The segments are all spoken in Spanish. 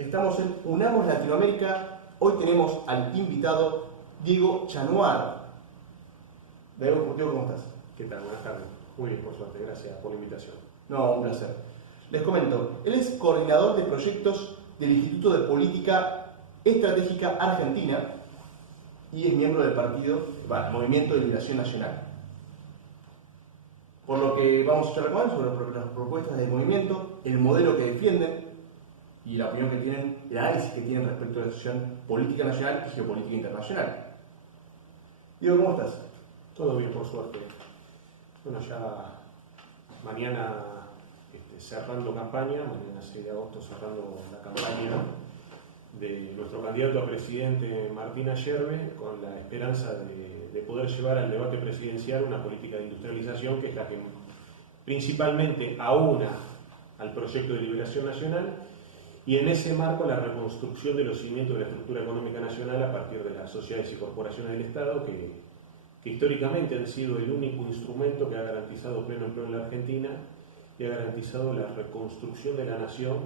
Estamos en Unamos Latinoamérica. Hoy tenemos al invitado Diego Chanuar. Diego, ¿cómo estás? ¿Qué tal? Buenas tardes. Muy bien, por suerte. Gracias por la invitación. No, un placer. Les comento, él es coordinador de proyectos del Instituto de Política Estratégica Argentina y es miembro del Movimiento de Liberación Nacional. Por lo que vamos a charlar con él sobre las propuestas del movimiento, el modelo que defienden y la opinión que tienen, el análisis que tienen respecto a la situación política nacional y geopolítica internacional. Diego, ¿cómo estás? Todo bien, por suerte. Bueno, ya mañana cerrando campaña, mañana 6 de agosto cerrando la campaña de nuestro candidato a presidente Martín Ayerbe, con la esperanza de poder llevar al debate presidencial una política de industrialización que es la que principalmente aúna al proyecto de liberación nacional y en ese marco la reconstrucción de los cimientos de la estructura económica nacional a partir de las sociedades y corporaciones del Estado que históricamente han sido el único instrumento que ha garantizado pleno empleo en la Argentina y ha garantizado la reconstrucción de la nación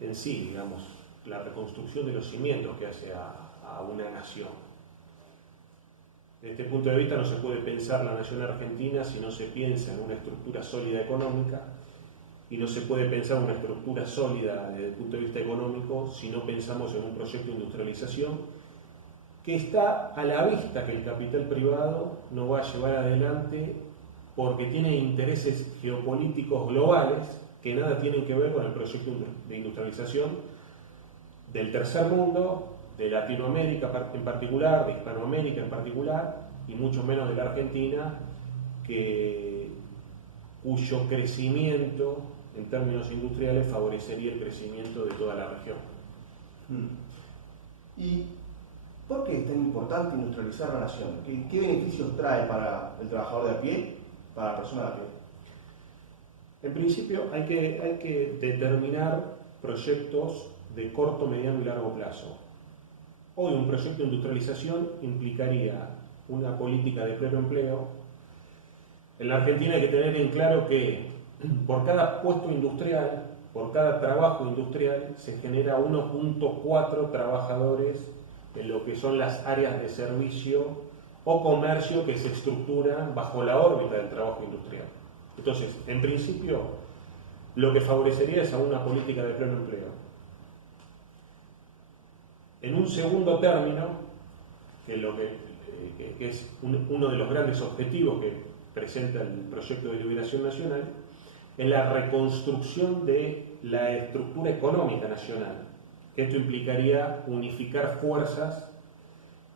en sí, digamos, la reconstrucción de los cimientos que hace a una nación. Desde este punto de vista no se puede pensar la nación argentina si no se piensa en una estructura sólida económica y no se puede pensar una estructura sólida desde el punto de vista económico si no pensamos en un proyecto de industrialización que está a la vista que el capital privado no va a llevar adelante porque tiene intereses geopolíticos globales que nada tienen que ver con el proyecto de industrialización del tercer mundo, de Latinoamérica en particular, de Hispanoamérica en particular, y mucho menos de la Argentina, cuyo crecimiento en términos industriales favorecería el crecimiento de toda la región. ¿Y por qué es tan importante industrializar la nación? ¿Qué beneficios trae para el trabajador de a pie, para la persona de a pie? En principio hay que determinar proyectos de corto, mediano y largo plazo. Hoy un proyecto de industrialización implicaría una política de pleno empleo. En la Argentina hay que tener en claro que por cada puesto industrial, por cada trabajo industrial, se genera 1.4 trabajadores en lo que son las áreas de servicio o comercio que se estructuran bajo la órbita del trabajo industrial. Entonces, en principio, lo que favorecería es a una política de pleno empleo. En un segundo término, que es uno de los grandes objetivos que presenta el proyecto de liberación nacional, es la reconstrucción de la estructura económica nacional. Esto implicaría unificar fuerzas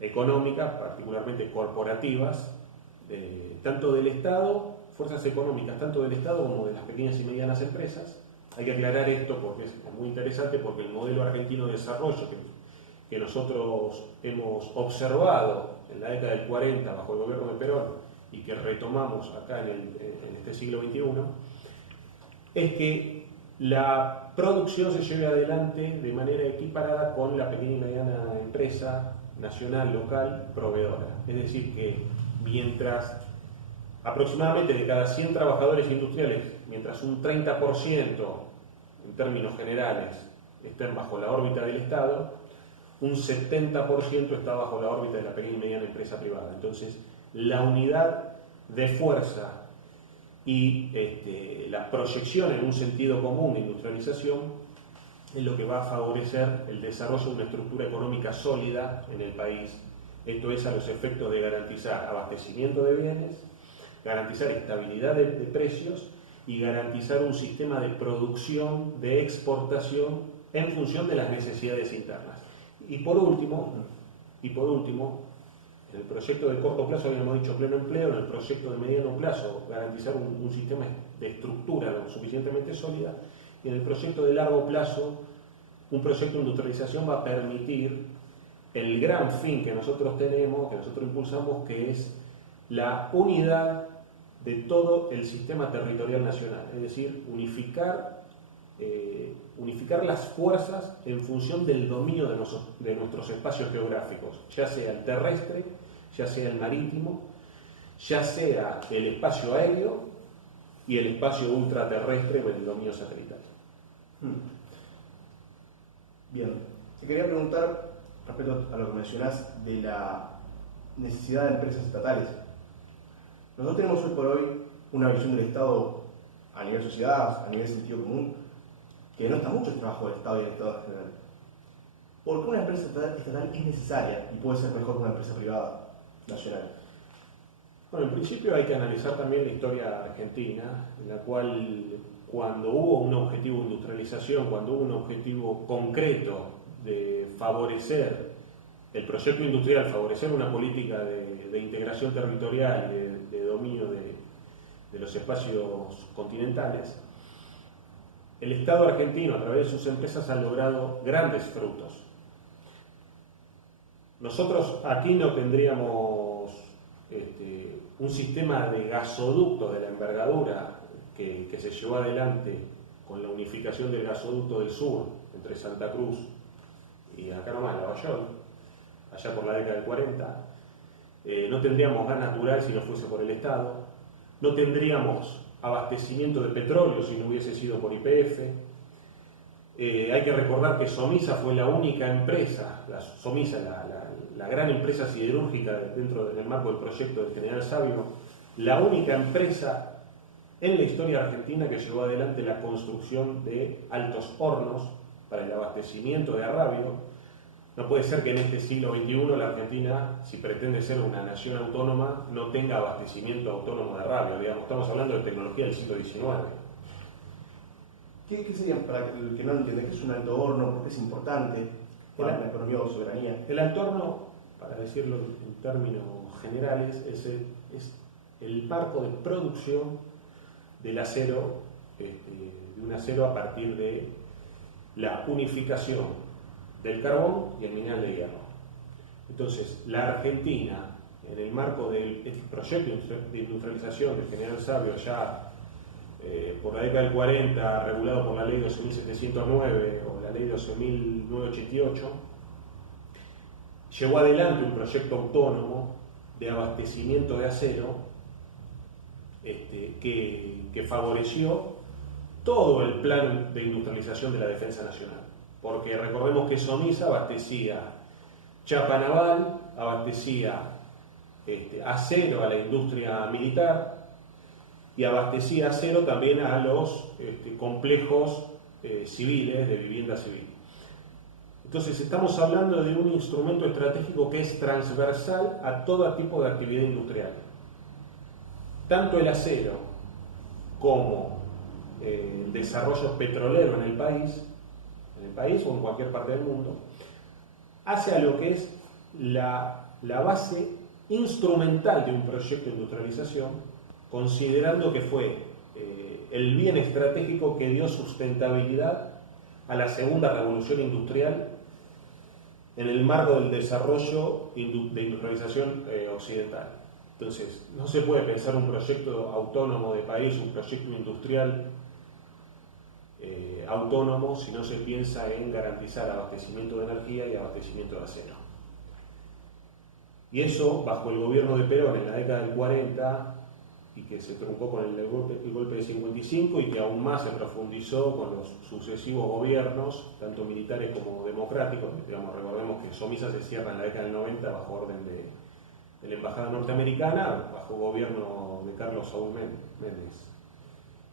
económicas, particularmente corporativas, tanto del Estado, fuerzas económicas tanto del Estado como de las pequeñas y medianas empresas. Hay que aclarar esto porque es muy interesante, porque el modelo argentino de desarrollo que nosotros hemos observado en la década del 40 bajo el gobierno de Perón y que retomamos acá en este siglo XXI, es que la producción se lleve adelante de manera equiparada con la pequeña y mediana empresa nacional, local, proveedora. Es decir, que mientras aproximadamente de cada 100 trabajadores industriales, mientras un 30% en términos generales estén bajo la órbita del Estado, un 70% está bajo la órbita de la pequeña y mediana empresa privada. Entonces, la unidad de fuerza y la proyección en un sentido común de industrialización es lo que va a favorecer el desarrollo de una estructura económica sólida en el país. Esto es a los efectos de garantizar abastecimiento de bienes, garantizar estabilidad de precios y garantizar un sistema de producción, de exportación en función de las necesidades internas. Y por último, en el proyecto de corto plazo habíamos dicho pleno empleo, en el proyecto de mediano plazo garantizar un sistema de estructura lo suficientemente sólida, y en el proyecto de largo plazo un proyecto de industrialización va a permitir el gran fin que nosotros tenemos, que nosotros impulsamos, que es la unidad de todo el sistema territorial nacional, es decir, unificar las fuerzas en función del dominio de nuestros espacios geográficos, ya sea el terrestre, ya sea el marítimo, ya sea el espacio aéreo y el espacio ultraterrestre o el dominio satelital. Bien, te quería preguntar respecto a lo que mencionás de la necesidad de empresas estatales. Nosotros tenemos hoy por hoy una visión del Estado a nivel sociedad, a nivel sentido común, que no está mucho el trabajo del Estado y del Estado en general. ¿Por qué una empresa estatal es necesaria y puede ser mejor que una empresa privada nacional? Bueno, en principio hay que analizar también la historia argentina, en la cual cuando hubo un objetivo de industrialización, cuando hubo un objetivo concreto de favorecer el proyecto industrial, favorecer una política de integración territorial, de dominio de los espacios continentales, el Estado argentino a través de sus empresas ha logrado grandes frutos. Nosotros aquí no tendríamos un sistema de gasoducto de la envergadura que se llevó adelante con la unificación del gasoducto del sur entre Santa Cruz y acá nomás, Lavallol, allá por la década del 40. No tendríamos gas natural si no fuese por el Estado, no tendríamos abastecimiento de petróleo si no hubiese sido por YPF. Hay que recordar que Somisa fue la única empresa, Somisa, la gran empresa siderúrgica dentro del marco del proyecto del General Sabio, la única empresa en la historia argentina que llevó adelante la construcción de altos hornos para el abastecimiento de arrabio. No puede ser que en este siglo XXI la Argentina, si pretende ser una nación autónoma, no tenga abastecimiento autónomo de arrabio. Digamos, estamos hablando de tecnología del siglo XIX. ¿Qué sería, para el que no entiende, qué es un alto horno, por qué es importante para la economía o soberanía? El alto horno, para decirlo en términos generales, es el marco de producción del acero, de un acero a partir de la unificación del carbón y el mineral de hierro. Entonces, la Argentina, en el marco del proyecto de industrialización del General Sabio, ya por la década del 40, regulado por la ley 12.709 o la ley 12.988, llevó adelante un proyecto autónomo de abastecimiento de acero que favoreció todo el plan de industrialización de la defensa nacional. Porque recordemos que Somisa abastecía chapa naval, abastecía acero a la industria militar y abastecía acero también a los complejos civiles, de vivienda civil. Entonces estamos hablando de un instrumento estratégico que es transversal a todo tipo de actividad industrial. Tanto el acero como el desarrollo petrolero en el país o en cualquier parte del mundo, hace a lo que es la base instrumental de un proyecto de industrialización, considerando que fue el bien estratégico que dio sustentabilidad a la segunda revolución industrial en el marco del desarrollo de industrialización occidental. Entonces, no se puede pensar un proyecto autónomo de país, un proyecto industrial autónomo si no se piensa en garantizar abastecimiento de energía y abastecimiento de acero. Y eso, bajo el gobierno de Perón en la década del 40, y que se truncó con el golpe de 55 y que aún más se profundizó con los sucesivos gobiernos, tanto militares como democráticos. Digamos, recordemos que Somisa se cierra en la década del 90 bajo orden de la embajada norteamericana, bajo gobierno de Carlos Saúl Méndez.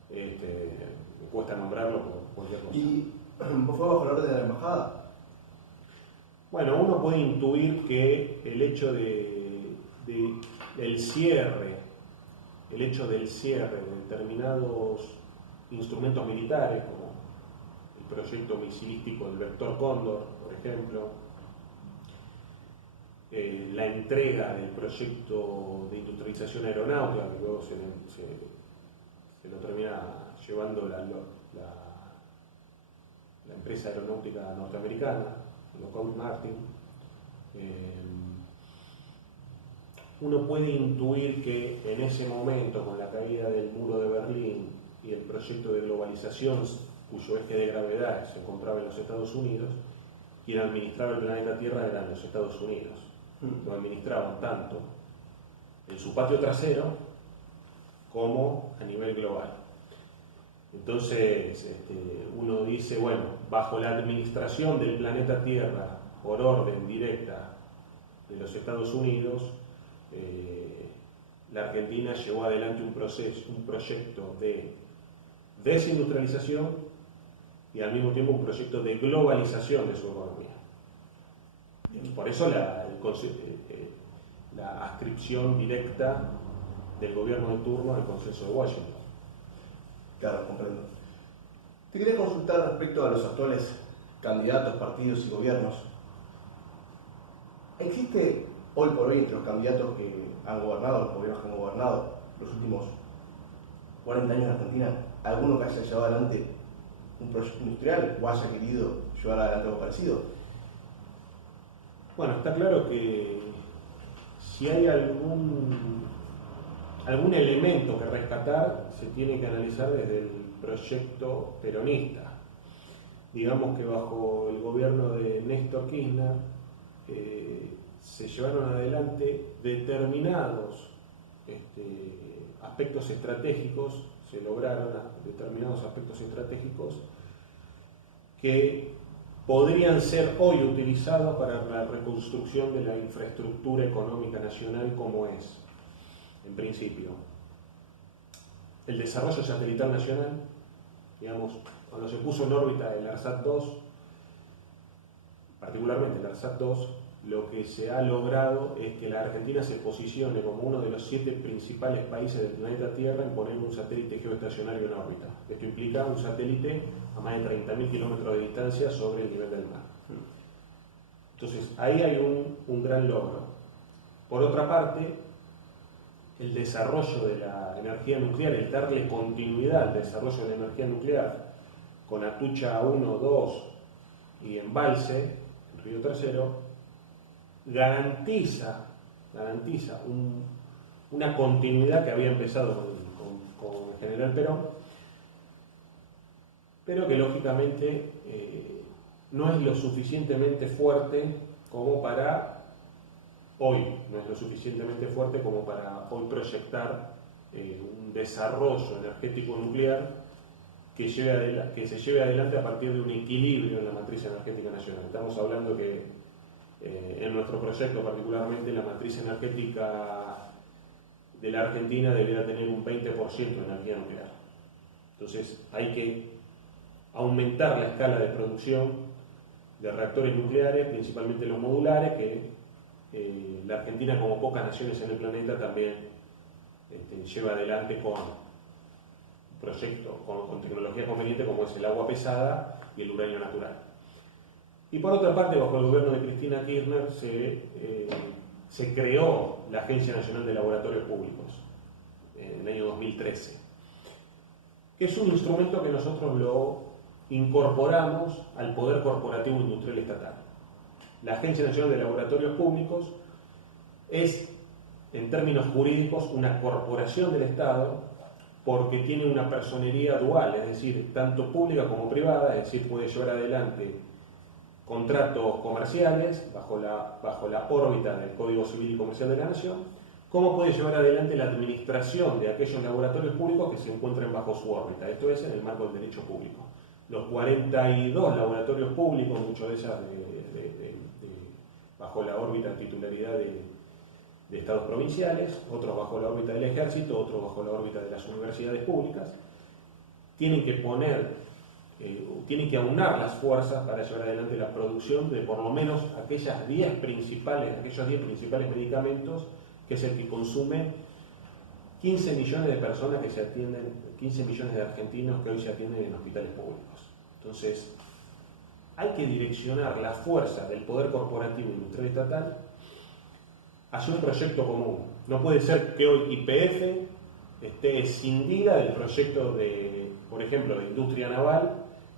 Me cuesta nombrarlo por cualquier cosa. ¿Y fue bajo la orden de la embajada? Bueno, uno puede intuir que el hecho del cierre de determinados instrumentos militares, como el proyecto misilístico del Vector Cóndor, por ejemplo, la entrega del proyecto de industrialización aeronáutica, que luego se lo termina llevando la empresa aeronáutica norteamericana, Lockheed Martin. Uno puede intuir que en ese momento, con la caída del muro de Berlín y el proyecto de globalización, cuyo eje de gravedad se encontraba en los Estados Unidos, quien administraba el planeta Tierra eran los Estados Unidos. Lo administraban tanto en su patio trasero como a nivel global. Entonces, uno dice, bueno, bajo la administración del planeta Tierra, por orden directa de los Estados Unidos, la Argentina llevó adelante un proyecto de desindustrialización y al mismo tiempo un proyecto de globalización de su economía. Por eso la adscripción directa del gobierno de turno al Consenso de Washington. Claro, comprendo. Te quería consultar respecto a los actuales candidatos, partidos y gobiernos. ¿Existe hoy por hoy entre los candidatos que han gobernado, los gobiernos que han gobernado los últimos 40 años en Argentina, alguno que haya llevado adelante un proyecto industrial o haya querido llevar adelante algo parecido? Bueno, está claro que si hay algún elemento que rescatar, se tiene que analizar desde el proyecto peronista. Digamos que bajo el gobierno de Néstor Kirchner se llevaron adelante determinados aspectos estratégicos, se lograron determinados aspectos estratégicos que podrían ser hoy utilizados para la reconstrucción de la infraestructura económica nacional como es, en principio, el desarrollo satelital nacional. Digamos, cuando se puso en órbita el ARSAT-2, particularmente el ARSAT-2, lo que se ha logrado es que la Argentina se posicione como uno de los 7 principales países del planeta Tierra en poner un satélite geoestacionario en órbita. Esto implica un satélite a más de 30.000 kilómetros de distancia sobre el nivel del mar. Entonces, ahí hay un gran logro. Por otra parte, el desarrollo de la energía nuclear, el darle continuidad al desarrollo de la energía nuclear con Atucha 1, 2 y Embalse, en Río Tercero, garantiza una continuidad que había empezado con el general Perón, pero que lógicamente no es lo suficientemente fuerte como para hoy, proyectar un desarrollo energético nuclear que se lleve adelante a partir de un equilibrio en la matriz energética nacional. Estamos hablando que en nuestro proyecto, particularmente, la matriz energética de la Argentina debería tener un 20% de energía nuclear. Entonces hay que aumentar la escala de producción de reactores nucleares, principalmente los modulares, que la Argentina, como pocas naciones en el planeta, también lleva adelante con proyectos, con tecnología conveniente como es el agua pesada y el uranio natural. Y por otra parte, bajo el gobierno de Cristina Kirchner se creó la Agencia Nacional de Laboratorios Públicos en el año 2013, que es un instrumento que nosotros lo incorporamos al Poder Corporativo Industrial Estatal. La Agencia Nacional de Laboratorios Públicos es, en términos jurídicos, una corporación del Estado porque tiene una personería dual, es decir, tanto pública como privada, es decir, puede llevar adelante contratos comerciales bajo la órbita del Código Civil y Comercial de la Nación, como puede llevar adelante la administración de aquellos laboratorios públicos que se encuentren bajo su órbita, esto es en el marco del derecho público. Los 42 laboratorios públicos, muchos de ellos bajo la órbita de titularidad de estados provinciales, otros bajo la órbita del ejército, otros bajo la órbita de las universidades públicas, tienen que aunar las fuerzas para llevar adelante la producción de por lo menos aquellos 10 principales medicamentos, que es el que consumen 15 millones de personas que se atienden, 15 millones de argentinos que hoy se atienden en hospitales públicos. Entonces, hay que direccionar la fuerza del poder corporativo industrial estatal hacia un proyecto común. No puede ser que hoy YPF esté escindida del proyecto de, por ejemplo, de industria naval,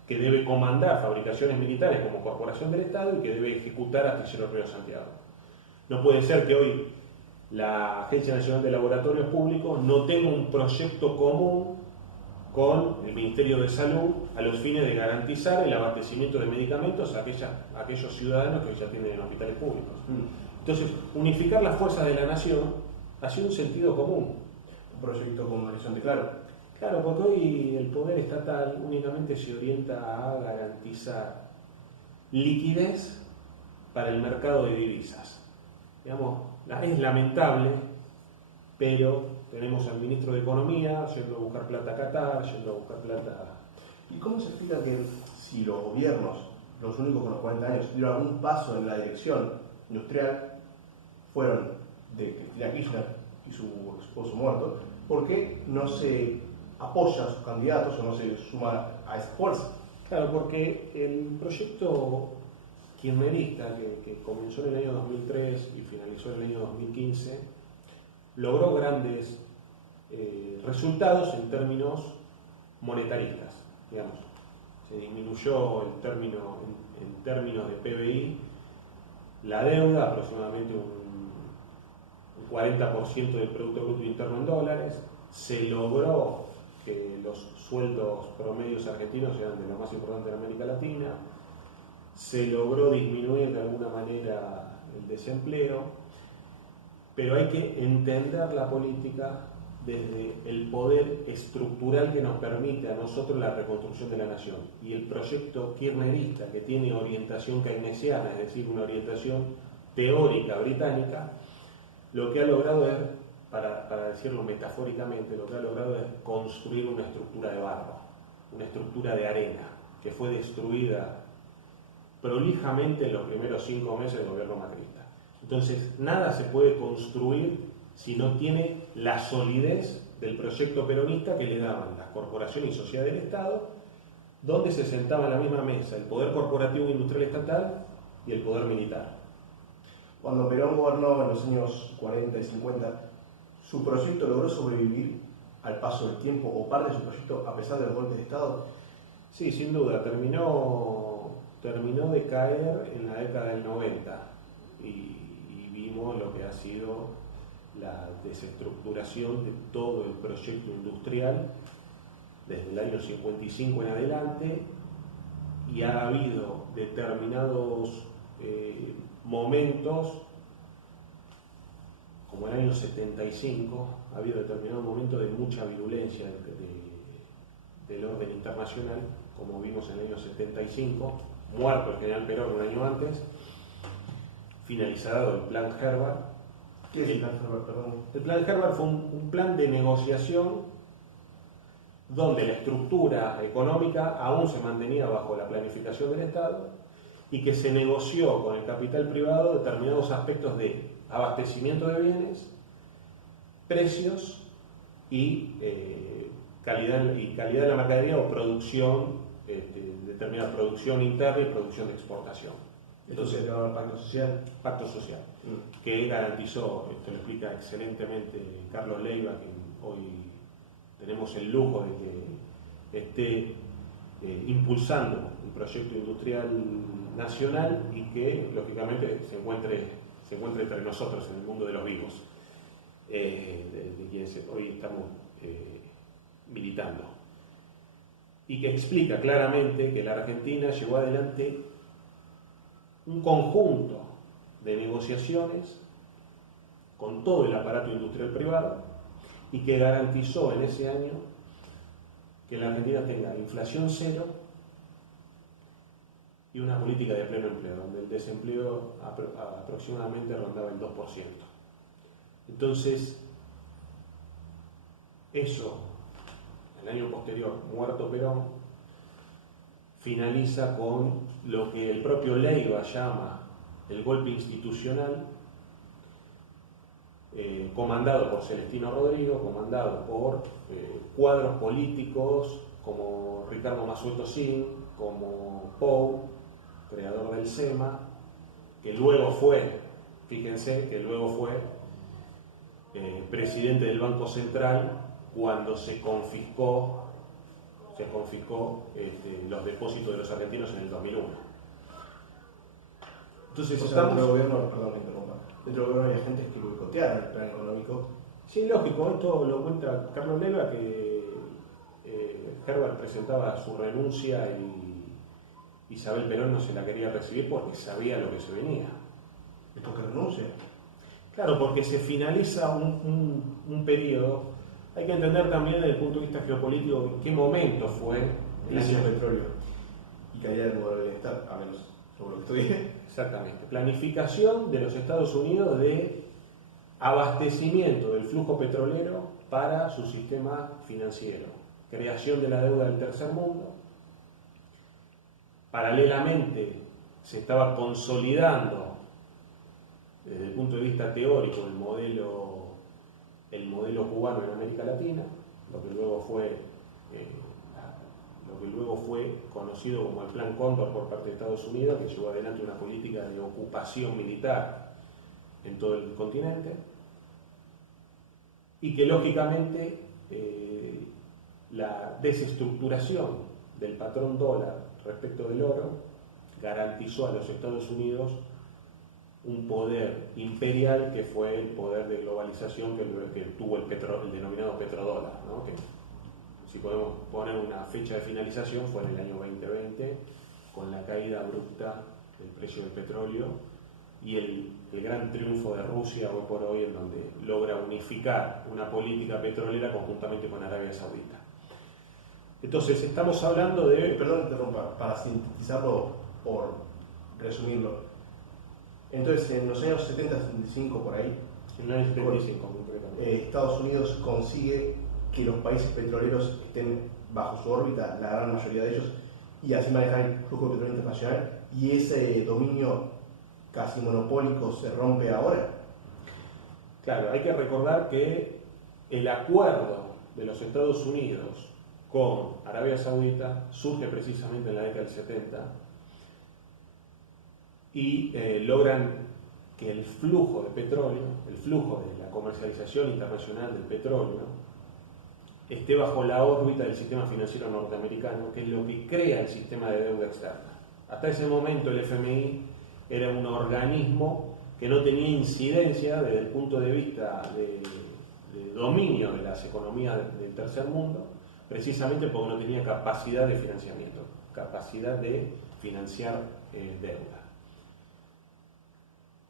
que debe comandar fabricaciones militares como corporación del Estado y que debe ejecutar Astilleros Río Santiago. No puede ser que hoy la Agencia Nacional de Laboratorios Públicos no tenga un proyecto común con el Ministerio de Salud a los fines de garantizar el abastecimiento de medicamentos a aquellos ciudadanos que ya tienen en hospitales públicos. Entonces, unificar las fuerzas de la nación hacia un sentido común. Un proyecto con un horizonte claro. Claro, porque hoy el poder estatal únicamente se orienta a garantizar liquidez para el mercado de divisas. Digamos, es lamentable, pero tenemos al ministro de Economía yendo a buscar plata a Qatar, yendo a buscar plata. ¿Y cómo se explica que si los gobiernos, los únicos con los 40 años, dieron algún paso en la dirección industrial, fueron de Cristina Kirchner y su esposo muerto, por qué no se apoya a sus candidatos o no se suma a esa fuerza? Claro, porque el proyecto kirchnerista que comenzó en el año 2003 y finalizó en el año 2015 logró grandes resultados en términos monetaristas, digamos. Se disminuyó en términos de PBI la deuda, aproximadamente un 40% del Producto Bruto Interno en dólares. Se logró que los sueldos promedios argentinos sean de lo más importante de América Latina. Se logró disminuir de alguna manera el desempleo, pero hay que entender la política desde el poder estructural que nos permite a nosotros la reconstrucción de la nación. Y el proyecto kirchnerista, que tiene orientación keynesiana, es decir, una orientación teórica británica, lo que ha logrado es, para decirlo metafóricamente, lo que ha logrado es construir una estructura de barro, una estructura de arena, que fue destruida prolijamente en los primeros 5 meses del gobierno macrista. Entonces, nada se puede construir si no tiene la solidez del proyecto peronista que le daban las corporaciones y sociedades del Estado, donde se sentaba en la misma mesa el poder corporativo industrial estatal y el poder militar. Cuando Perón gobernó en los años 40 y 50, ¿su proyecto logró sobrevivir al paso del tiempo o parte de su proyecto a pesar de los golpes de Estado? Sí, sin duda, terminó de caer en la década del 90 y vimos lo que ha sido la desestructuración de todo el proyecto industrial desde el año 55 en adelante, y ha habido determinados momentos, como el año 75, ha habido determinados momentos de mucha virulencia del orden internacional, como vimos en el año 75, muerto el general Perón un año antes, finalizado el plan Herbert. ¿Qué es el plan Herbert, perdón? El plan Herbert fue un plan de negociación donde la estructura económica aún se mantenía bajo la planificación del Estado y que se negoció con el capital privado determinados aspectos de abastecimiento de bienes, precios y calidad de la mercadería o producción, determinada producción interna y producción de exportación. Entonces se llama Pacto Social. Pacto Social, que garantizó, esto lo explica excelentemente Carlos Leiva, que hoy tenemos el lujo de que esté impulsando el proyecto industrial nacional y que lógicamente se encuentre entre nosotros en el mundo de los vivos, de quienes hoy estamos militando, y que explica claramente que la Argentina llevó adelante un conjunto de negociaciones con todo el aparato industrial privado y que garantizó en ese año que la Argentina tenga inflación cero y una política de pleno empleo, donde el desempleo aproximadamente rondaba el 2%. Entonces, eso, el año posterior, muerto Perón, finaliza con lo que el propio Leiva llama el golpe institucional, comandado por Celestino Rodrigo, comandado por cuadros políticos como Ricardo Massueto Sin, como Pou, creador del SEMA, que luego fue, fíjense, que luego fue presidente del Banco Central cuando se confiscó los depósitos de los argentinos en el 2001. Entonces, dentro del gobierno, perdón, dentro del gobierno hay agentes que boicotearon el plan económico. Sí, lógico, esto lo cuenta Carlos Leiva, que Herbert presentaba su renuncia y Isabel Perón no se la quería recibir porque sabía lo que se venía. ¿Esto que renuncia? Claro, porque se finaliza un periodo Hay que entender también desde el punto de vista geopolítico en qué momento fue el Precio año. del petróleo y caída del modelo de bienestar, a menos por lo que estudié. Exactamente. Planificación de los Estados Unidos de abastecimiento del flujo petrolero para su sistema financiero. Creación de la deuda del tercer mundo. Paralelamente se estaba consolidando desde el punto de vista teórico el modelo cubano en América Latina, lo que luego fue conocido como el Plan Cóndor por parte de Estados Unidos, que llevó adelante una política de ocupación militar en todo el continente, y que lógicamente la desestructuración del patrón dólar respecto del oro garantizó a los Estados Unidos un poder imperial que fue el poder de globalización que tuvo el denominado petrodólar, ¿no? Que, si podemos poner una fecha de finalización, fue en el año 2020, con la caída abrupta del precio del petróleo y el gran triunfo de Rusia hoy por hoy, en donde logra unificar una política petrolera conjuntamente con Arabia Saudita. Entonces, estamos hablando de... Perdón, interrumpa, para sintetizarlo, por resumirlo. Entonces, en los años 70-75, por ahí, En el año 75, concretamente. Estados Unidos consigue que los países petroleros estén bajo su órbita, la gran mayoría de ellos, y así manejar el flujo de petróleo internacional, y ese dominio casi monopólico se rompe ahora. Claro, hay que recordar que el acuerdo de los Estados Unidos con Arabia Saudita surge precisamente en la década del 70 y logran que el flujo de petróleo, el flujo de la comercialización internacional del petróleo, esté bajo la órbita del sistema financiero norteamericano, que es lo que crea el sistema de deuda externa. Hasta ese momento el FMI era un organismo que no tenía incidencia desde el punto de vista de dominio de las economías del tercer mundo, precisamente porque no tenía capacidad de financiamiento, capacidad de financiar deuda.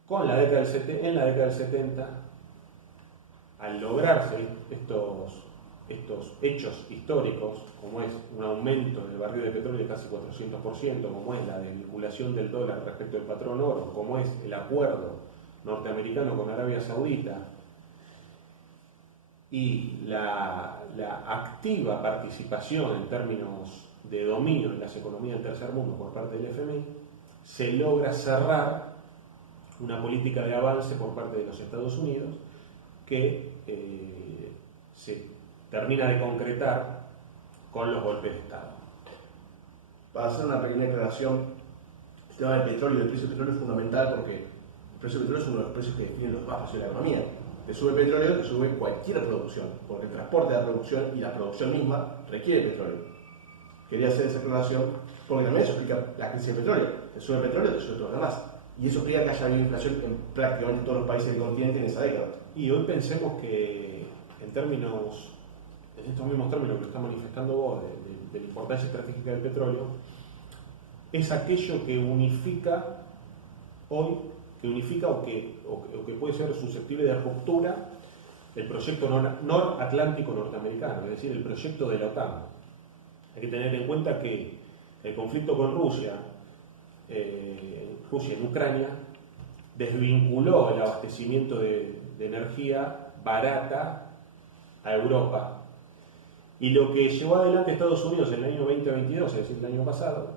En la década del 70, al lograrse estos hechos históricos, como es un aumento del barril de petróleo de casi 400%, como es la desvinculación del dólar respecto al patrón oro, como es el acuerdo norteamericano con Arabia Saudita y la activa participación en términos de dominio de las economías del tercer mundo por parte del FMI, se logra cerrar una política de avance por parte de los Estados Unidos que se termina de concretar con los golpes de Estado. Para hacer una pequeña aclaración, el tema del petróleo, el precio del petróleo es fundamental porque el precio del petróleo es uno de los precios que definen los bajos de la economía. Te sube el petróleo, te sube cualquier producción, porque el transporte de la producción y la producción misma requiere petróleo. Quería hacer esa aclaración porque también eso explica la crisis del petróleo. Te sube el petróleo, te sube todo lo demás. Y eso explica que haya habido inflación en prácticamente todos los países del continente en esa década. Y hoy pensemos que en estos mismos términos que lo está manifestando vos, de la importancia estratégica del petróleo, es aquello que unifica hoy, o que puede ser susceptible de ruptura el proyecto noratlántico norteamericano, es decir, el proyecto de la OTAN. Hay que tener en cuenta que el conflicto con Rusia en Ucrania, desvinculó el abastecimiento de energía barata a Europa. Y lo que llevó adelante Estados Unidos en el año 2022, es decir, el año pasado,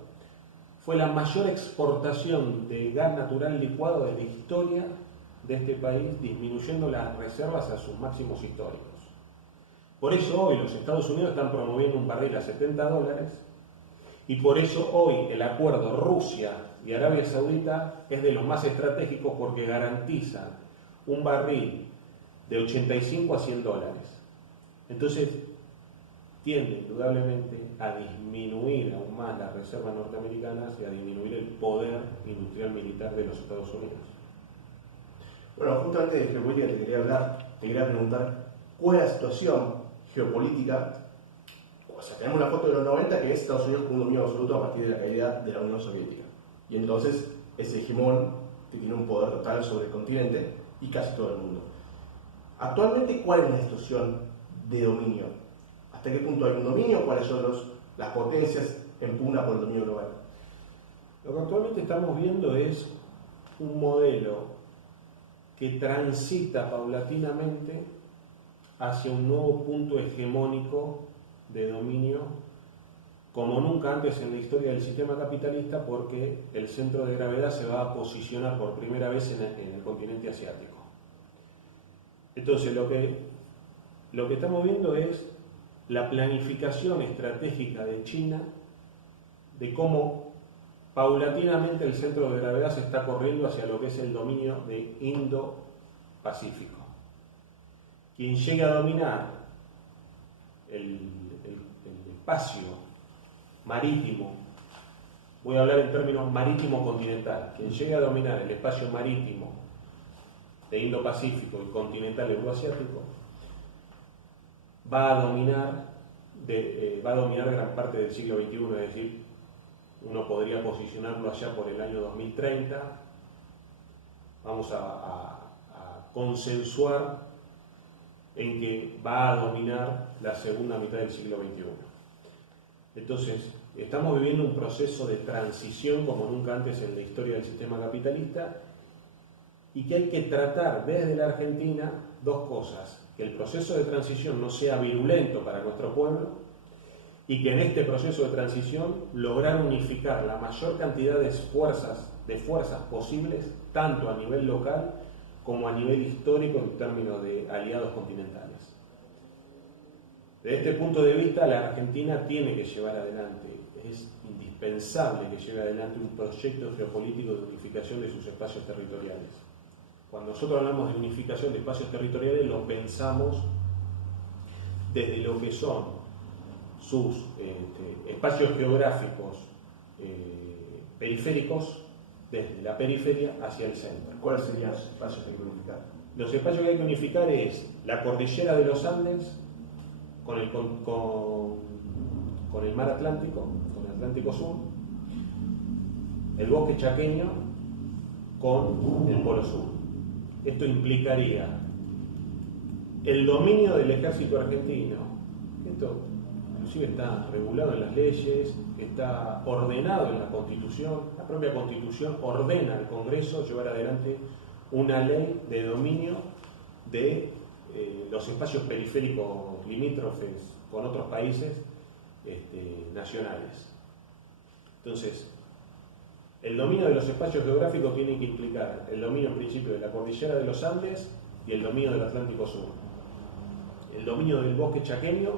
fue la mayor exportación de gas natural licuado de la historia de este país, disminuyendo las reservas a sus máximos históricos. Por eso hoy los Estados Unidos están promoviendo un barril a $70, y por eso hoy el acuerdo Rusia y Arabia Saudita es de los más estratégicos porque garantiza un barril de 85 a $100. Entonces tiende indudablemente a disminuir aún más las reservas norteamericanas y a disminuir el poder industrial militar de los Estados Unidos. Bueno, justamente de geopolítica te quería preguntar cuál es la situación geopolítica. O sea, tenemos la foto de los 90 que es Estados Unidos con un dominio absoluto a partir de la caída de la Unión Soviética. Y entonces ese hegemón tiene un poder total sobre el continente y casi todo el mundo. Actualmente, ¿cuál es la situación de dominio. ¿Hasta qué punto hay un dominio? ¿Cuáles son las potencias en pugna por el dominio global? Lo que actualmente estamos viendo es un modelo que transita paulatinamente hacia un nuevo punto hegemónico de dominio como nunca antes en la historia del sistema capitalista, porque el centro de gravedad se va a posicionar por primera vez en el continente asiático. Entonces lo que estamos viendo es la planificación estratégica de China de cómo paulatinamente el centro de gravedad se está corriendo hacia lo que es el dominio de Indo-Pacífico. Quien llegue a dominar el espacio marítimo, voy a hablar en términos marítimo-continental, quien llegue a dominar el espacio marítimo de Indo-Pacífico y continental euroasiático, va a dominar gran parte del siglo XXI, es decir, uno podría posicionarlo allá por el año 2030. Vamos a consensuar en que va a dominar la segunda mitad del siglo XXI. Entonces, estamos viviendo un proceso de transición como nunca antes en la historia del sistema capitalista, y que hay que tratar desde la Argentina dos cosas: que el proceso de transición no sea virulento para nuestro pueblo, y que en este proceso de transición lograr unificar la mayor cantidad de fuerzas posibles, tanto a nivel local como a nivel histórico en términos de aliados continentales. Desde este punto de vista, la Argentina tiene que llevar adelante, es indispensable que lleve adelante un proyecto geopolítico de unificación de sus espacios territoriales. Cuando nosotros hablamos de unificación de espacios territoriales, lo pensamos desde lo que son sus espacios geográficos periféricos, desde la periferia hacia el centro. ¿Cuáles serían los espacios que hay que unificar? Los espacios que hay que unificar es la cordillera de los Andes con el mar Atlántico, con el Atlántico Sur, el bosque chaqueño con el Polo Sur. Esto implicaría el dominio del ejército argentino. Esto inclusive está regulado en las leyes, está ordenado en la Constitución. La propia Constitución ordena al Congreso llevar adelante una ley de dominio de los espacios periféricos limítrofes con otros países nacionales. Entonces, el dominio de los espacios geográficos tiene que implicar el dominio en principio de la cordillera de los Andes y el dominio del Atlántico Sur. El dominio del bosque chaqueño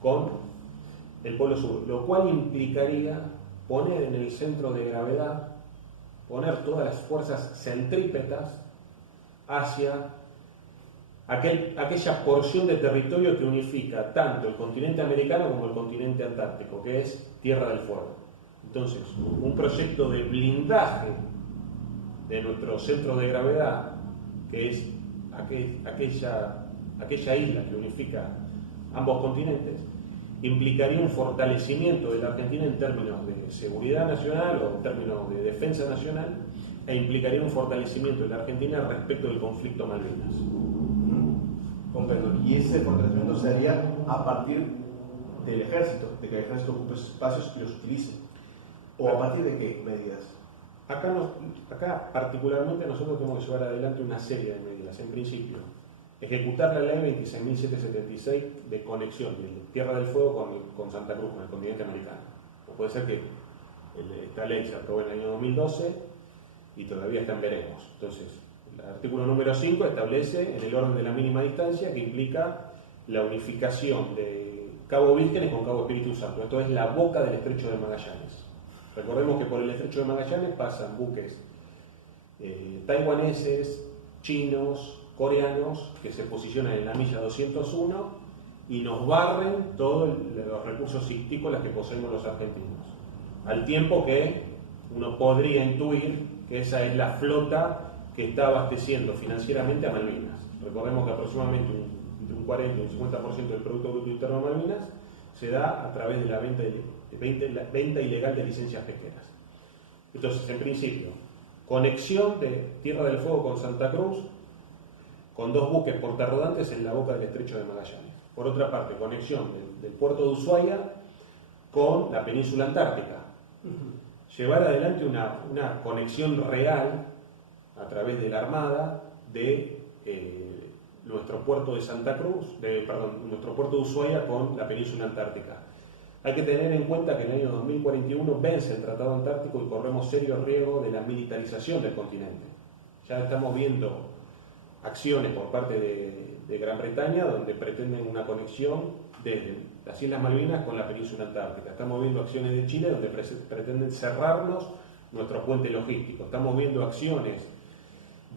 con el Polo Sur, lo cual implicaría poner en el centro de gravedad, poner todas las fuerzas centrípetas hacia aquella porción de territorio que unifica tanto el continente americano como el continente antártico, que es Tierra del Fuego. Entonces, un proyecto de blindaje de nuestro centro de gravedad, que es aquella isla que unifica ambos continentes, implicaría un fortalecimiento de la Argentina en términos de seguridad nacional o en términos de defensa nacional, e implicaría un fortalecimiento de la Argentina respecto del conflicto Malvinas. Comprendo. Y ese fortalecimiento se haría a partir del ejército, de que el ejército ocupe esos espacios y los utilice. ¿O a partir de qué medidas? Acá particularmente nosotros tenemos que llevar adelante una serie de medidas. En principio, ejecutar la ley 26.776 de conexión de Tierra del Fuego con Santa Cruz, con el continente americano. No puede ser que esta ley se aprobó en el año 2012 y todavía está en veremos. Entonces, el artículo número 5 establece en el orden de la mínima distancia, que implica la unificación de Cabo Vírgenes con Cabo Espíritu Santo. Esto es la boca del estrecho de Magallanes. Recordemos que por el estrecho de Magallanes pasan buques taiwaneses, chinos, coreanos, que se posicionan en la milla 201 y nos barren todos los recursos piscícolas que poseemos los argentinos. Al tiempo que uno podría intuir que esa es la flota que está abasteciendo financieramente a Malvinas. Recordemos que aproximadamente entre un 40 y un 50% del Producto Bruto Interno de Malvinas se da a través de la venta ilegal de licencias pesqueras. Entonces, en principio, conexión de Tierra del Fuego con Santa Cruz, con dos buques portarrodantes en la boca del estrecho de Magallanes. por otra parte, conexión del puerto de Ushuaia con la península antártica. Llevar adelante una conexión real a través de la Armada de nuestro puerto de Santa Cruz, nuestro puerto de Ushuaia con la península antártica. Hay que tener en cuenta que en el año 2041 vence el Tratado Antártico y corremos serio riesgo de la militarización del continente. Ya estamos viendo acciones por parte de Gran Bretaña donde pretenden una conexión desde las Islas Malvinas con la península antártica. Estamos viendo acciones de Chile donde pretenden cerrarnos nuestro puente logístico. Estamos viendo acciones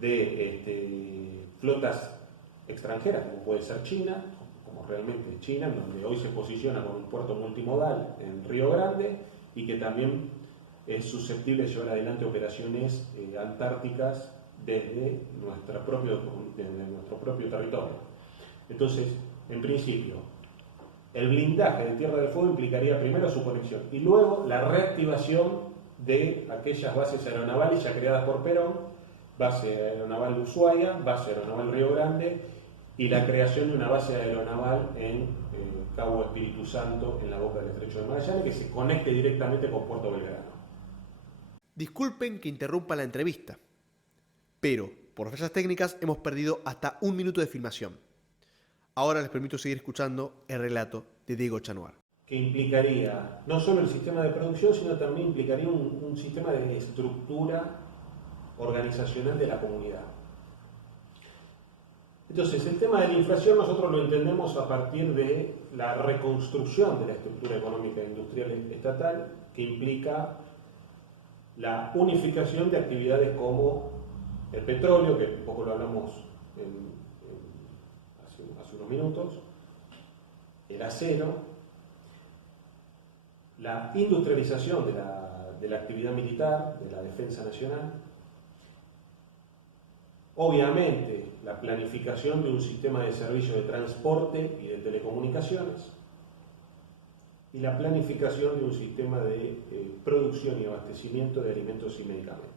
de flotas extranjeras, como puede ser China, como realmente China, donde hoy se posiciona con un puerto multimodal en Río Grande y que también es susceptible de llevar adelante operaciones antárticas desde nuestro propio territorio. Entonces, en principio, el blindaje de Tierra del Fuego implicaría primero su conexión y luego la reactivación de aquellas bases aeronavales ya creadas por Perón, base aeronaval de Ushuaia, base aeronaval Río Grande y la creación de una base aeronaval en Cabo Espíritu Santo, en la boca del Estrecho de Magallanes, que se conecte directamente con Puerto Belgrano. Disculpen que interrumpa la entrevista, pero por fallas técnicas hemos perdido hasta 1 minuto de filmación. Ahora les permito seguir escuchando el relato de Diego Chanuar. Que implicaría no solo el sistema de producción, sino también implicaría un sistema de estructura organizacional de la comunidad. Entonces, el tema de la inflación nosotros lo entendemos a partir de la reconstrucción de la estructura económica e industrial estatal, que implica la unificación de actividades como el petróleo, que un poco lo hablamos hace unos minutos, el acero, la industrialización de la actividad militar, de la defensa nacional, obviamente la planificación de un sistema de servicio de transporte y de telecomunicaciones, y la planificación de un sistema de producción y abastecimiento de alimentos y medicamentos.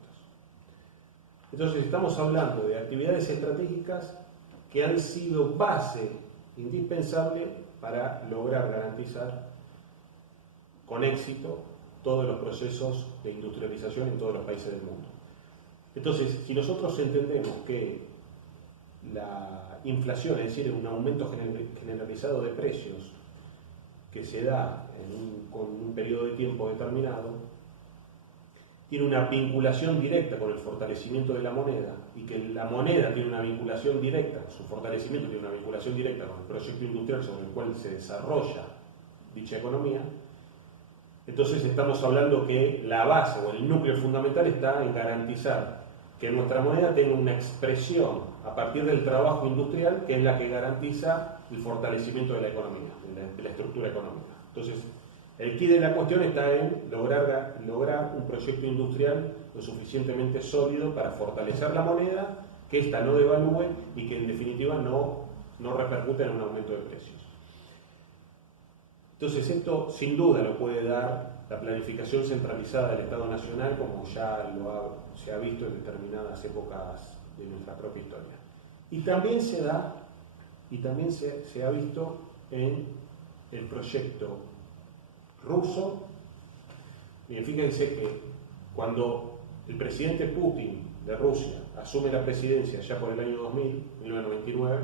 Entonces estamos hablando de actividades estratégicas que han sido base indispensable para lograr garantizar con éxito todos los procesos de industrialización en todos los países del mundo. Entonces, si nosotros entendemos que la inflación, es decir, un aumento generalizado de precios que se da con un periodo de tiempo determinado, tiene una vinculación directa con el fortalecimiento de la moneda y que la moneda tiene una vinculación directa, su fortalecimiento tiene una vinculación directa con el proyecto industrial sobre el cual se desarrolla dicha economía, entonces estamos hablando que la base o el núcleo fundamental está en garantizar que nuestra moneda tenga una expresión a partir del trabajo industrial, que es la que garantiza el fortalecimiento de la economía, de la estructura económica. Entonces, el quid de la cuestión está en lograr un proyecto industrial lo suficientemente sólido para fortalecer la moneda, que ésta no devalúe y que en definitiva no repercute en un aumento de precios. Entonces esto sin duda lo puede dar la planificación centralizada del Estado Nacional, como ya se ha visto en determinadas épocas de nuestra propia historia. Y también se ha visto en el proyecto ruso. Bien, fíjense que cuando el presidente Putin de Rusia asume la presidencia ya por el año 2000, 1999,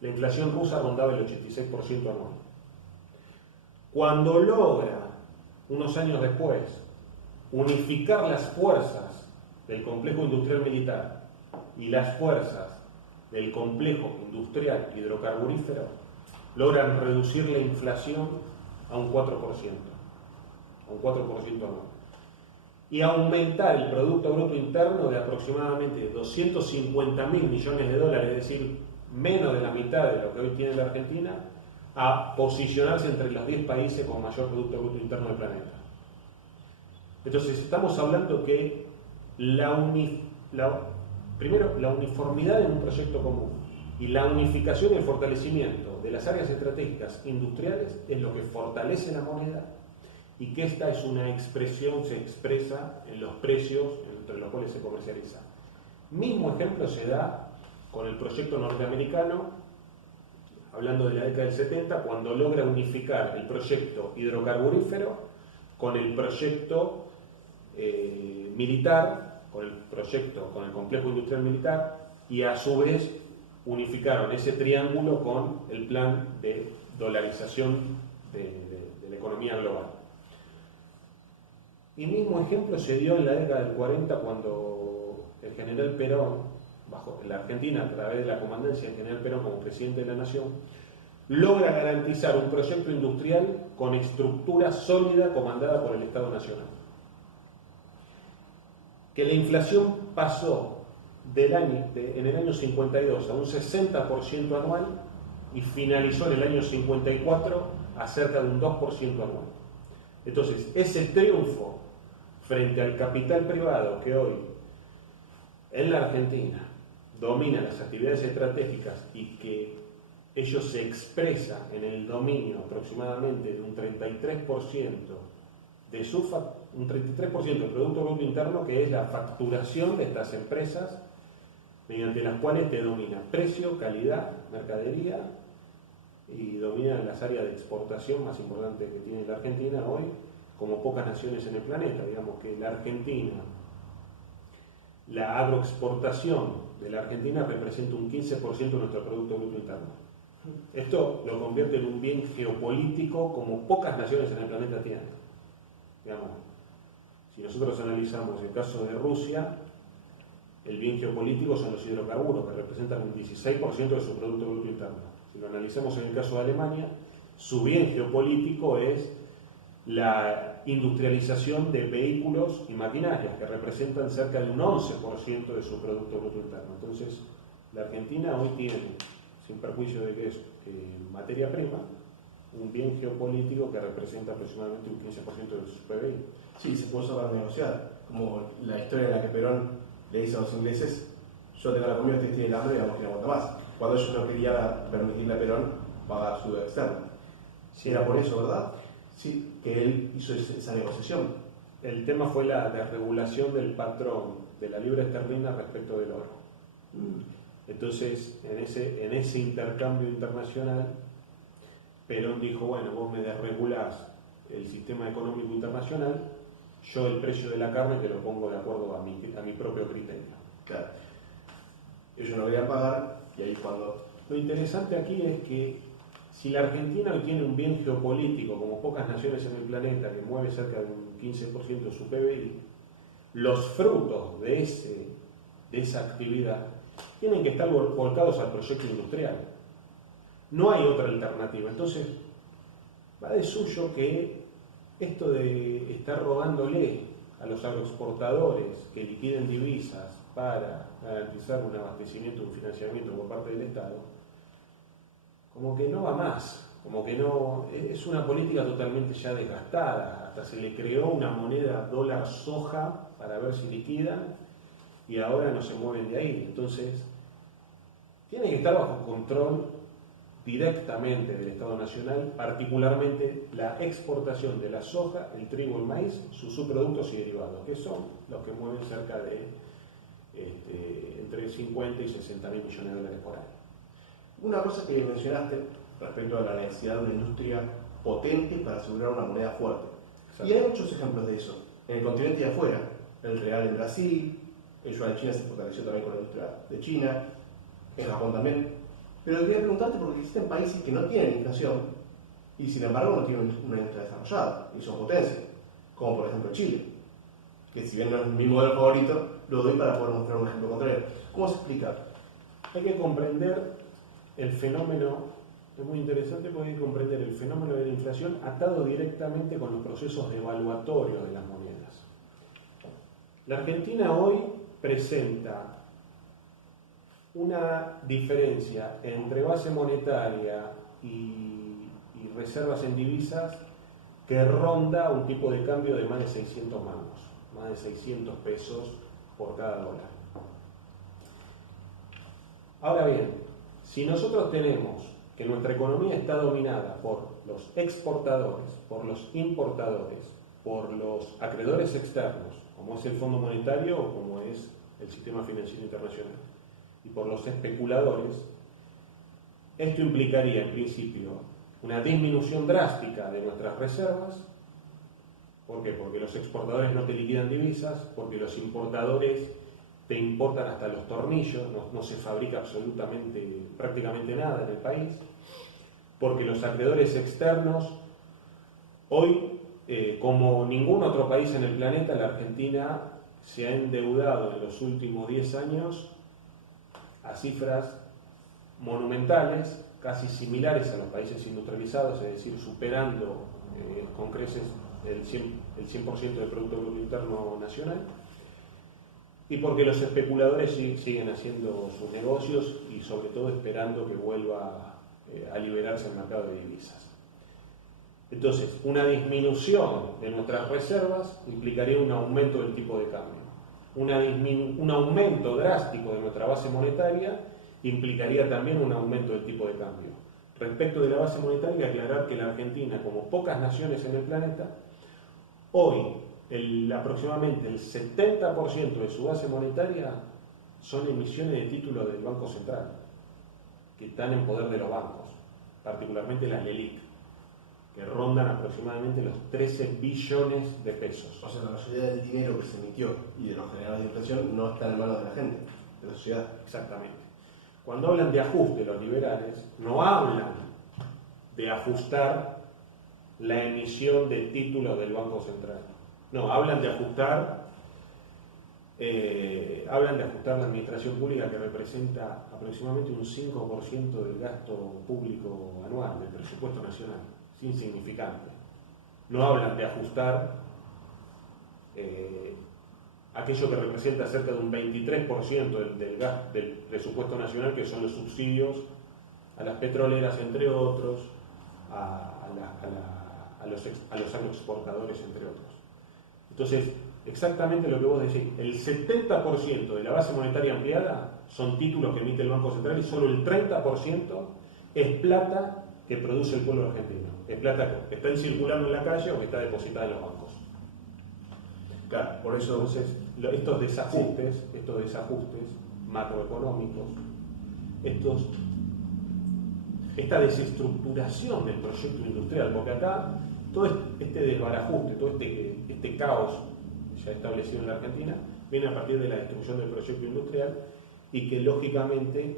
la inflación rusa rondaba el 86% anual. Cuando logra, unos años después, unificar las fuerzas del complejo industrial militar y las fuerzas del complejo industrial hidrocarburífero, logran reducir la inflación a un 4%, anual, y aumentar el Producto Bruto Interno de aproximadamente 250.000 millones de dólares, es decir, menos de la mitad de lo que hoy tiene la Argentina, a posicionarse entre los 10 países con mayor Producto Bruto Interno del planeta. Entonces estamos hablando que primero la uniformidad en un proyecto común y la unificación y el fortalecimiento de las áreas estratégicas industriales es lo que fortalece la moneda, y que esta es una expresión, se expresa en los precios entre los cuales se comercializa. Mismo ejemplo se da con el proyecto norteamericano hablando de la década del 70, cuando logra unificar el proyecto hidrocarburífero con el proyecto militar, con el complejo industrial militar, y a su vez unificaron ese triángulo con el plan de dolarización de la economía global. Y mismo ejemplo se dio en la década del 40 cuando el general Perón, bajo la Argentina a través de la comandancia del general Perón como presidente de la nación, logra garantizar un proyecto industrial con estructura sólida comandada por el Estado Nacional. Que la inflación pasó en el año 52 a un 60% anual y finalizó en el año 54 a cerca de un 2% anual. Entonces, ese triunfo frente al capital privado que hoy en la Argentina domina las actividades estratégicas y que ello se expresa en el dominio aproximadamente de un 33% un 33% del Producto Bruto Interno, que es la facturación de estas empresas, mediante las cuales te domina precio, calidad, mercadería, y dominan las áreas de exportación más importantes que tiene la Argentina hoy, como pocas naciones en el planeta. Digamos que la Argentina, la agroexportación de la Argentina representa un 15% de nuestro Producto Bruto Interno. Esto lo convierte en un bien geopolítico como pocas naciones en el planeta tienen. Digamos, si nosotros analizamos el caso de Rusia, el bien geopolítico son los hidrocarburos, que representan un 16% de su Producto Bruto Interno. Si lo analizamos en el caso de Alemania, su bien geopolítico es la industrialización de vehículos y maquinarias, que representan cerca de un 11% de su Producto Bruto Interno. Entonces, la Argentina hoy tiene, sin perjuicio de que es materia prima, un bien geopolítico que representa aproximadamente un 15% de su PBI. Sí, se puede usar para negociar, como la historia en la que Perón le dice a los ingleses: yo tengo la comida, ustedes tienen el hambre y vamos a aguantar más. Cuando ellos no querían permitirle a Perón pagar su deuda externa. Sí, era por eso, ¿verdad? Sí, que él hizo esa negociación. El tema fue la desregulación del patrón de la libra esterlina respecto del oro. Entonces, en ese intercambio internacional, Perón dijo: bueno, vos me desregulás el sistema económico internacional, yo el precio de la carne te lo pongo de acuerdo a mi propio criterio. Claro. Ellos no querían pagar, y ahí cuando... Lo interesante aquí es que si la Argentina hoy tiene un bien geopolítico, como pocas naciones en el planeta, que mueve cerca de un 15% de su PBI, los frutos de esa actividad tienen que estar volcados al proyecto industrial. No hay otra alternativa. Entonces, va de suyo que esto de estar rogándole a los agroexportadores que liquiden divisas para garantizar un abastecimiento, un financiamiento por parte del Estado, como que no va más, como que no, es una política totalmente ya desgastada. Hasta se le creó una moneda dólar soja para ver si liquidan y ahora no se mueven de ahí. Entonces, tiene que estar bajo control directamente del Estado Nacional, particularmente la exportación de la soja, el trigo, el maíz, sus subproductos y derivados, que son los que mueven cerca de entre 50 y 60 mil millones de dólares por año. Una cosa que mencionaste respecto a la necesidad de una industria potente para asegurar una moneda fuerte. Exacto. Y hay muchos ejemplos de eso, en el continente y afuera. El real en Brasil, el yuan en China se fortaleció también con la industria de China, en Japón también. Pero quería preguntarte porque existen países que no tienen inflación y sin embargo no tienen una industria desarrollada y son potencias, como por ejemplo Chile, que si bien no es mi modelo favorito, lo doy para poder mostrar un ejemplo contrario. ¿Cómo se explica? Hay que comprender el fenómeno, es muy interesante porque hay que comprender el fenómeno de la inflación atado directamente con los procesos devaluatorios de las monedas. La Argentina hoy presenta una diferencia entre base monetaria y reservas en divisas que ronda un tipo de cambio de más de 600 mangos, más de 600 pesos por cada dólar. Ahora bien, si nosotros tenemos que nuestra economía está dominada por los exportadores, por los importadores, por los acreedores externos, como es el Fondo Monetario o como es el sistema financiero internacional, y por los especuladores, Esto implicaría, en principio, una disminución drástica de nuestras reservas. ¿Por qué? Porque los exportadores no te liquidan divisas, porque los importadores te importan hasta los tornillos, no se fabrica prácticamente nada en el país, porque los acreedores externos, hoy, como ningún otro país en el planeta, la Argentina se ha endeudado en los últimos 10 años a cifras monumentales, casi similares a los países industrializados, es decir, superando con creces el 100% del Producto Bruto Interno Nacional, y porque los especuladores siguen haciendo sus negocios y sobre todo esperando que vuelva a liberarse el mercado de divisas. Entonces, una disminución de nuestras reservas implicaría un aumento del tipo de cambio. Un aumento drástico de nuestra base monetaria implicaría también un aumento del tipo de cambio. Respecto de la base monetaria, aclarar que la Argentina, como pocas naciones en el planeta, hoy aproximadamente el 70% de su base monetaria son emisiones de títulos del Banco Central, que están en poder de los bancos, particularmente las LELIQ, que rondan aproximadamente los 13 billones de pesos. O sea, la mayoría del dinero que se emitió y de los generadores de inflación no está en manos de la gente, de la sociedad. Exactamente. Cuando hablan de ajuste los liberales, no hablan de ajustar la emisión de títulos del Banco Central. No, hablan de ajustar la administración pública, que representa aproximadamente un 5% del gasto público anual, del presupuesto nacional. Es insignificante. No hablan de ajustar aquello que representa cerca de un 23% del presupuesto nacional, que son los subsidios a las petroleras, entre otros, a los agroexportadores, entre otros. Entonces, exactamente lo que vos decís, el 70% de la base monetaria ampliada son títulos que emite el Banco Central y solo el 30% es plata que produce el pueblo argentino. Es plata que está circulando en la calle o que está depositada en los bancos. Claro, por eso... Entonces, estos desajustes macroeconómicos, esta desestructuración del proyecto industrial, porque acá todo este desbarajuste, todo este caos ya establecido en la Argentina, viene a partir de la destrucción del proyecto industrial y que lógicamente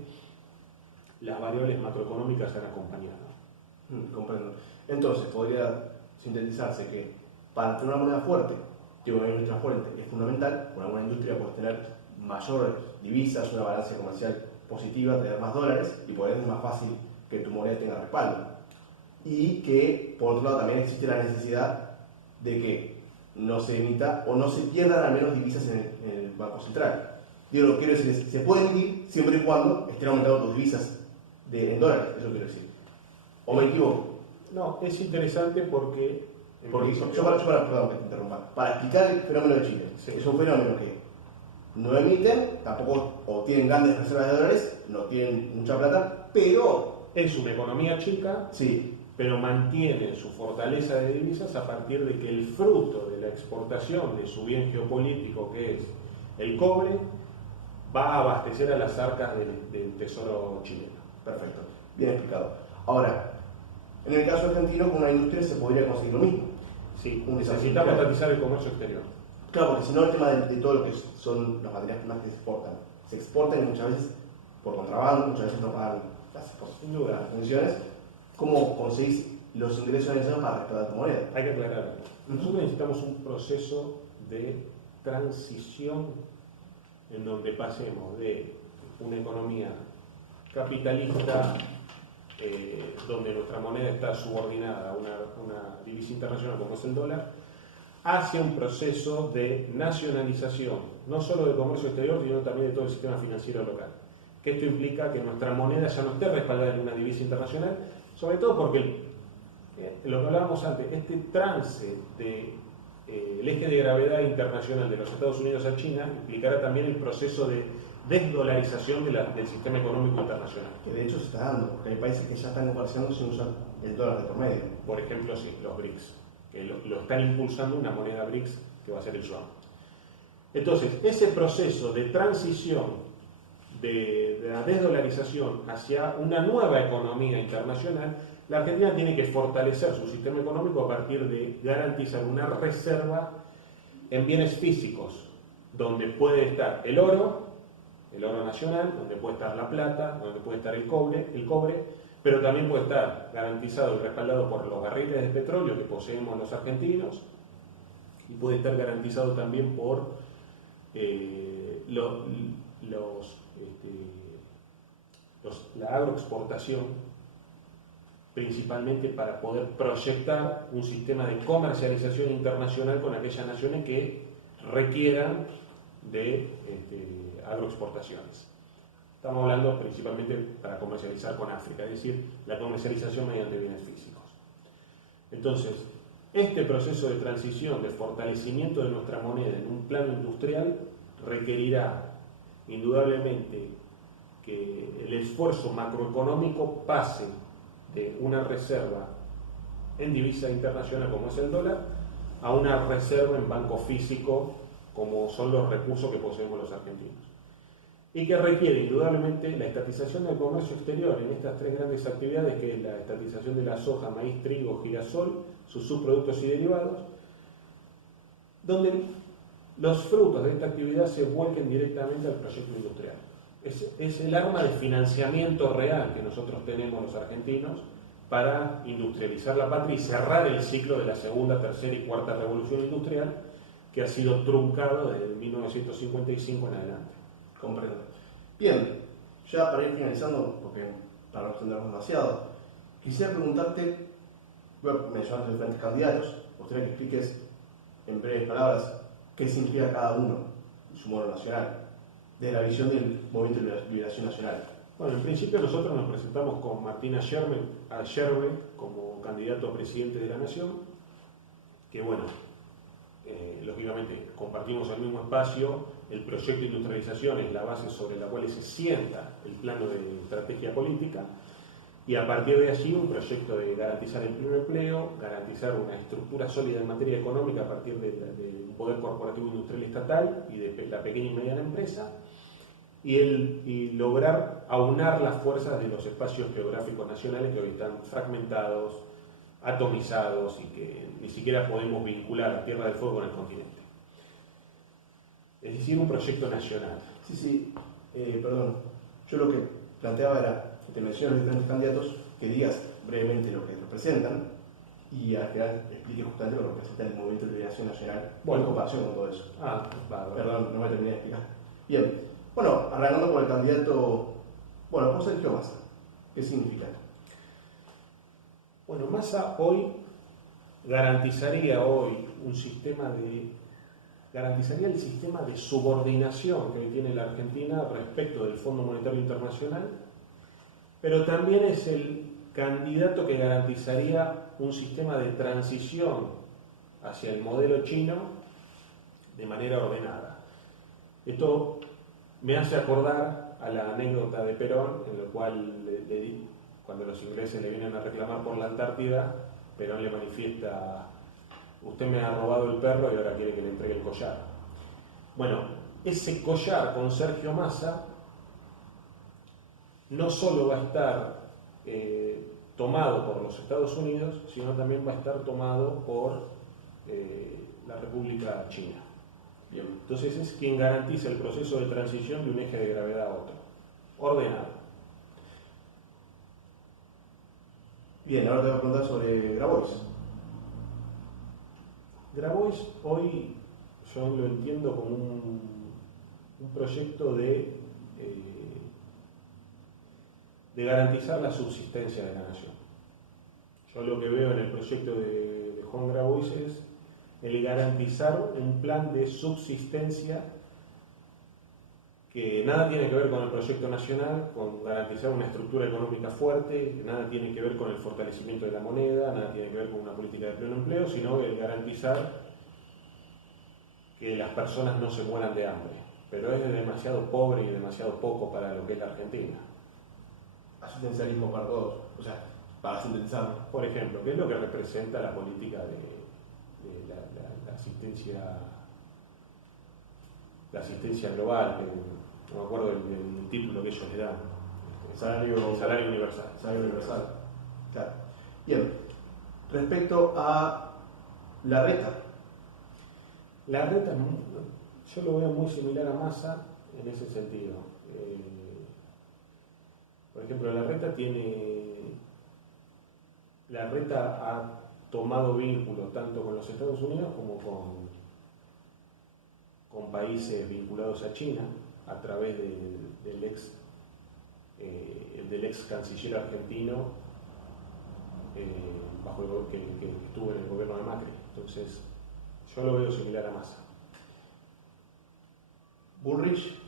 las variables macroeconómicas han acompañado. Comprendo. Entonces, podría sintetizarse que para tener una moneda fuerte, que una industria fuerte es fundamental. Con alguna industria puedes tener mayores divisas, una balanza comercial positiva, tener más dólares y por eso es más fácil que tu moneda tenga respaldo. Y que, por otro lado, también existe la necesidad de que no se emita o no se pierdan al menos divisas en el Banco Central. Digo, lo que quiero decir es, se puede emitir siempre y cuando estén aumentando tus divisas en dólares, eso quiero decir. ¿O me equivoco? No, es interesante porque perdón que te interrumpa, para explicar el fenómeno de Chile, sí. Es un fenómeno que no emiten, tampoco o tienen grandes reservas de dólares, no tienen mucha plata, pero es una economía chica, sí, pero mantienen su fortaleza de divisas a partir de que el fruto de la exportación de su bien geopolítico, que es el cobre, va a abastecer a las arcas del tesoro chileno. Perfecto, bien explicado. Ahora, en el caso argentino, con una industria se podría conseguir lo mismo. Sí, necesitamos estatizar el comercio exterior. Claro, porque si no el tema de todo lo que son las materias primas que se exportan y muchas veces por contrabando, muchas veces no pagan Sin duda. las funciones. ¿Cómo conseguís los ingresos necesarios para respaldar tu moneda? Hay que aclarar algo. Nosotros necesitamos un proceso de transición en donde pasemos de una economía capitalista donde nuestra moneda está subordinada a una divisa internacional como es el dólar, hacia un proceso de nacionalización, no solo del comercio exterior, sino también de todo el sistema financiero local. Que esto implica que nuestra moneda ya no esté respaldada en una divisa internacional, sobre todo porque, lo que hablábamos antes, este trance del eje de gravedad internacional de los Estados Unidos a China implicará también el proceso de desdolarización del sistema económico internacional. Que de hecho se está dando, porque hay países que ya están comerciando sin usar el dólar de por medio. Por ejemplo, sí, los BRICS, que lo están impulsando una moneda BRICS que va a ser el yuan. Entonces, ese proceso de transición de la desdolarización hacia una nueva economía internacional, la Argentina tiene que fortalecer su sistema económico a partir de garantizar una reserva en bienes físicos, donde puede estar el oro nacional, donde puede estar la plata, donde puede estar el cobre, pero también puede estar garantizado y respaldado por los barriles de petróleo que poseemos los argentinos, y puede estar garantizado también por la agroexportación, principalmente para poder proyectar un sistema de comercialización internacional con aquellas naciones que requieran de agroexportaciones. Estamos hablando principalmente para comercializar con África, es decir, la comercialización mediante bienes físicos. Entonces, este proceso de transición, de fortalecimiento de nuestra moneda en un plano industrial, requerirá indudablemente que el esfuerzo macroeconómico pase de una reserva en divisa internacional como es el dólar a una reserva en banco físico como son los recursos que poseemos los argentinos, y que requiere indudablemente la estatización del comercio exterior en estas tres grandes actividades, que es la estatización de la soja, maíz, trigo, girasol, sus subproductos y derivados, donde los frutos de esta actividad se vuelquen directamente al proyecto industrial. Es el arma de financiamiento real que nosotros tenemos los argentinos para industrializar la patria y cerrar el ciclo de la segunda, tercera y cuarta revolución industrial, que ha sido truncado desde 1955 en adelante. Comprendo. Bien, ya para ir finalizando, porque para no extendernos demasiado, quisiera preguntarte, mencionaste los diferentes candidatos, me gustaría que expliques en breves palabras qué significa cada uno en su modo nacional, de la visión del Movimiento de Liberación Nacional. Bueno, en principio nosotros nos presentamos con Martín Ayerbe como candidato a presidente de la Nación, que bueno, lógicamente compartimos el mismo espacio, el proyecto de industrialización es la base sobre la cual se sienta el plano de estrategia política, y a partir de allí un proyecto de garantizar el pleno empleo, garantizar una estructura sólida en materia económica a partir de un poder corporativo industrial estatal y de la pequeña y mediana empresa, y lograr aunar las fuerzas de los espacios geográficos nacionales que hoy están fragmentados, atomizados y que ni siquiera podemos vincular a Tierra del Fuego con el continente. Es decir, un proyecto nacional. Sí, perdón. Yo lo que planteaba era que te menciono los diferentes candidatos, que digas brevemente lo que representan y al final explique justamente lo que representa el Movimiento de Liberación Nacional en comparación con todo eso. Perdón, no me terminé de explicar. Bien, bueno, arrancando por el candidato, por Sergio Massa. ¿Qué significa? Bueno, Massa garantizaría el sistema de subordinación que hoy tiene la Argentina respecto del Fondo Monetario Internacional, pero también es el candidato que garantizaría un sistema de transición hacia el modelo chino de manera ordenada. Esto me hace acordar a la anécdota de Perón, en la cual cuando los ingleses le vienen a reclamar por la Antártida, Perón le manifiesta: usted me ha robado el perro y ahora quiere que le entregue el collar. Bueno, ese collar con Sergio Massa no solo va a estar tomado por los Estados Unidos, sino también va a estar tomado por la República China. Bien. Entonces es quien garantiza el proceso de transición de un eje de gravedad a otro, ordenado. Bien, ahora te voy a preguntar sobre Grabois. Grabois hoy yo lo entiendo como un proyecto de garantizar la subsistencia de la nación. Yo lo que veo en el proyecto de Juan Grabois es el garantizar un plan de subsistencia que nada tiene que ver con el proyecto nacional, con garantizar una estructura económica fuerte, que nada tiene que ver con el fortalecimiento de la moneda, nada tiene que ver con una política de pleno empleo, sino el garantizar que las personas no se mueran de hambre. Pero es demasiado pobre y demasiado poco para lo que es la Argentina. Asistencialismo para todos, o sea, para sintetizarlo. Por ejemplo, ¿qué es lo que representa la política de la asistencia global no me acuerdo el título que ellos le dan. Salario Universal. Salario universal. Claro. Bien. Respecto a Larreta. Larreta, yo lo veo muy similar a Massa en ese sentido. Por ejemplo, Larreta ha tomado vínculos tanto con los Estados Unidos como con países vinculados a China a través del ex canciller argentino que estuvo en el gobierno de Macri. Entonces, yo lo veo similar a Massa. Bullrich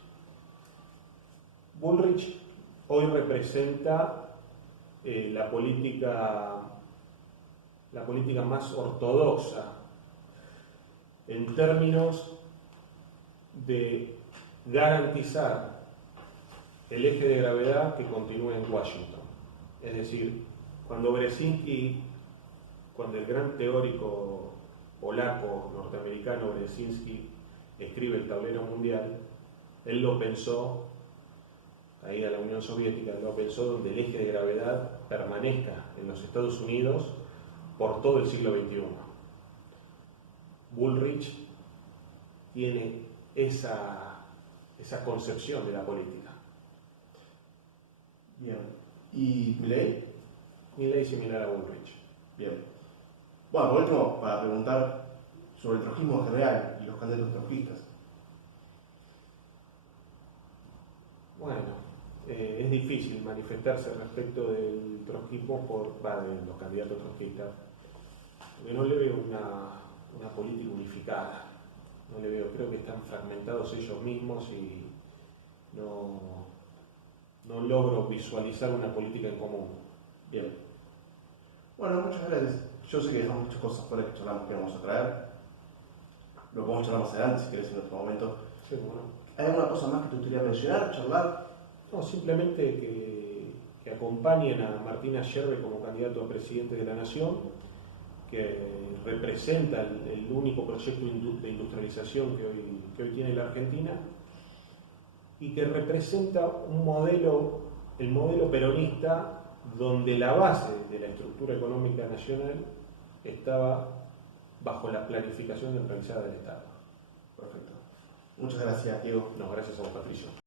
hoy representa la política más ortodoxa en términos de garantizar el eje de gravedad que continúe en Washington. Es decir, cuando el gran teórico polaco norteamericano Brzezinski escribe el tablero mundial, él lo pensó, caída la Unión Soviética, lo pensó donde el eje de gravedad permanezca en los Estados Unidos por todo el siglo XXI. Bullrich tiene esa concepción de la política. Bien. ¿Y Milei? Milei similar a Bullrich. Bien. Bueno, por último, para preguntar sobre el trotskismo en general y los candidatos trotskistas. Bueno, es difícil manifestarse respecto del trotskismo de los candidatos trotskistas, porque no le veo una política unificada. No le veo, creo que están fragmentados ellos mismos y no logro visualizar una política en común. Bien. Bueno, muchas gracias. Yo sé que dejamos muchas cosas fuera que charlamos que vamos a traer. Lo podemos charlar más adelante si querés en otro momento. Sí, bueno. ¿Hay alguna cosa más que te gustaría mencionar, charlar? No, simplemente que acompañen a Martín Ayerbe como candidato a presidente de la Nación, que representa el único proyecto de industrialización que hoy tiene la Argentina y que representa el modelo peronista donde la base de la estructura económica nacional estaba bajo la planificación centralizada del Estado. Perfecto. Muchas gracias, Diego. No, gracias a vos, Patricio.